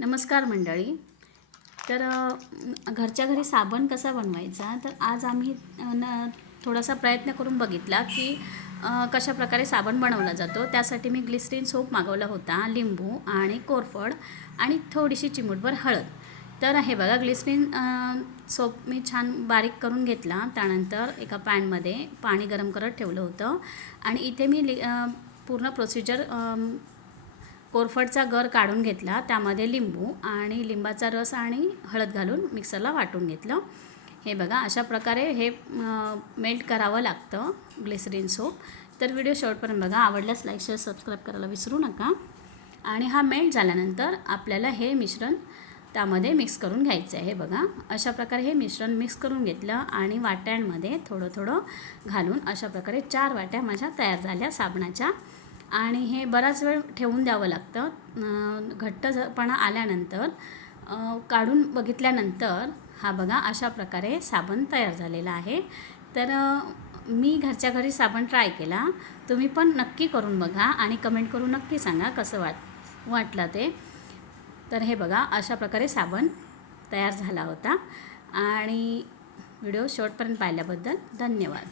नमस्कार मंडळी. तर घरच्या घरी साबण कसा बनवायचा? तर आज आम्ही न थोडासा प्रयत्न करून बघितला की कशा प्रकारे साबण बनवला जातो. त्यासाठी मी ग्लिसरीन सोप मागवला होता लिंबू आणि कोरफड आणि थोडीशी चिमूटभर हळद. तर हे बघा ग्लिसरीन सोप मी छान बारीक करून घेतला. त्यानंतर एका पॅनमध्ये पाणी गरम करत ठेवलं होतं. आणि इथे मी लि पूर्ण प्रोसिजर कोरफडचा गर काढून घेतला त्यामध्ये लिंबू आणि लिंबाचा रस आणि हळद घालून मिक्सरला वाटून घेतलं. हे बघा अशा प्रकारे हे मेल्ट करावं लागतं ग्लिसरीन सोप. तर व्हिडिओ शेवटपर्यंत बघा. आवडल्यास लाईक शेअर सबस्क्राईब करायला विसरू नका. आणि हा मेल्ट झाल्यानंतर आपल्याला हे मिश्रण त्यामध्ये मिक्स करून घ्यायचं आहे. हे बघा अशा प्रकारे हे मिश्रण मिक्स करून घेतलं आणि वाट्यांमध्ये थोडं थोडं घालून अशा प्रकारे चार वाट्या माझ्या तयार झाल्या साबणाच्या. आणि हे बराच वेळ ठेवून द्यावं लागतं. घट्टपणा आल्यानंतर काढून बघितल्यानंतर हा बघा अशा प्रकारे साबण तयार झालेला आहे. तर मी घरच्या घरी साबण ट्राय केला. तुम्ही पण नक्की करून बघा आणि कमेंट करून नक्की सांगा कसं वाट वाटलं ते. तर हे बघा अशा प्रकारे साबण तयार झाला होता. आणि व्हिडिओ शेवटपर्यंत पाहिल्याबद्दल धन्यवाद.